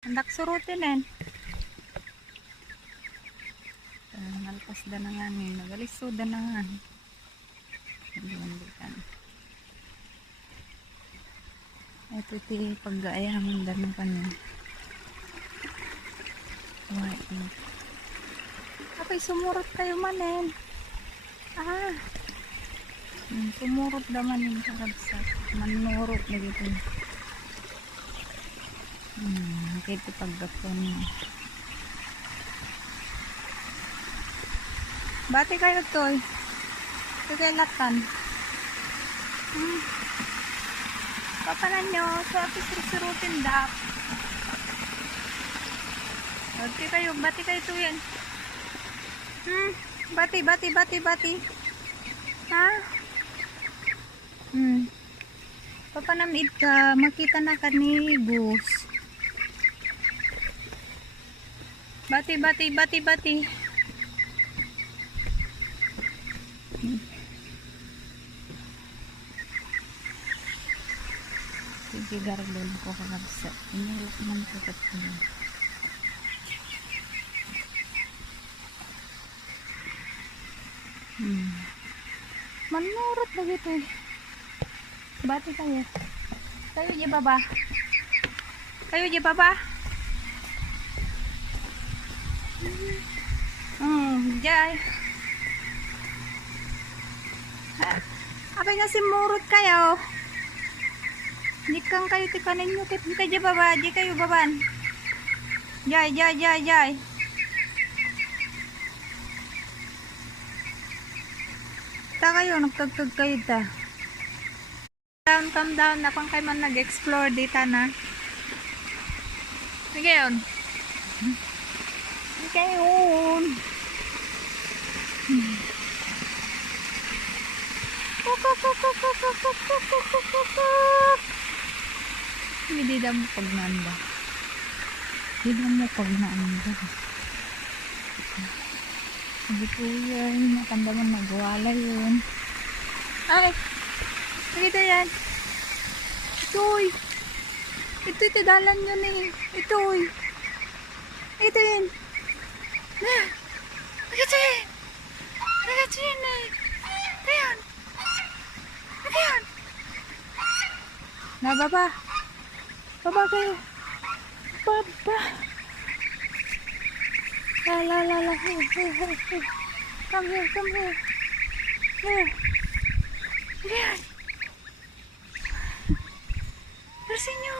Hendak surutin eh. Nalpas da na nga ni. Nagalisod da na nga. Kan. Ito iti pag-aayaman da ng kanin. Ako'y sumurot kayo manin. Sumurot da manin sa kabsat. Manurot na dito. Ito pag-gapon mo. Bati kayo to'y. Ito kayo latan. Papanan nyo. So, ito surutin da. Bati kayo to yan. Bati. Ha? Papanamid ka. Makita na ka ni Gus. Bati. Sige, garlon ko kakabsa. Inilak man ko katulong. Manurot na gitu eh. Bati kayo. Kayo di baba. Jay. Apa nga simurot kayo? Di kang kayo tikanin nyo. Di kayo baba. Di kayo baban. Jay. Ta kayo, nagtugtog kayo ta. Calm down. Napang kayo man nag-explore dita na. Sige yun. Hindi na mo pagnanda. Sabi ko yan, matanda man magwala yun. Ay! Nakita yan. Ito dalan yun eh. Ito yun. Nakita yun eh. Ito yun. Baba kayo. Baba. La. Here. Come here. Here. Bersin nyo.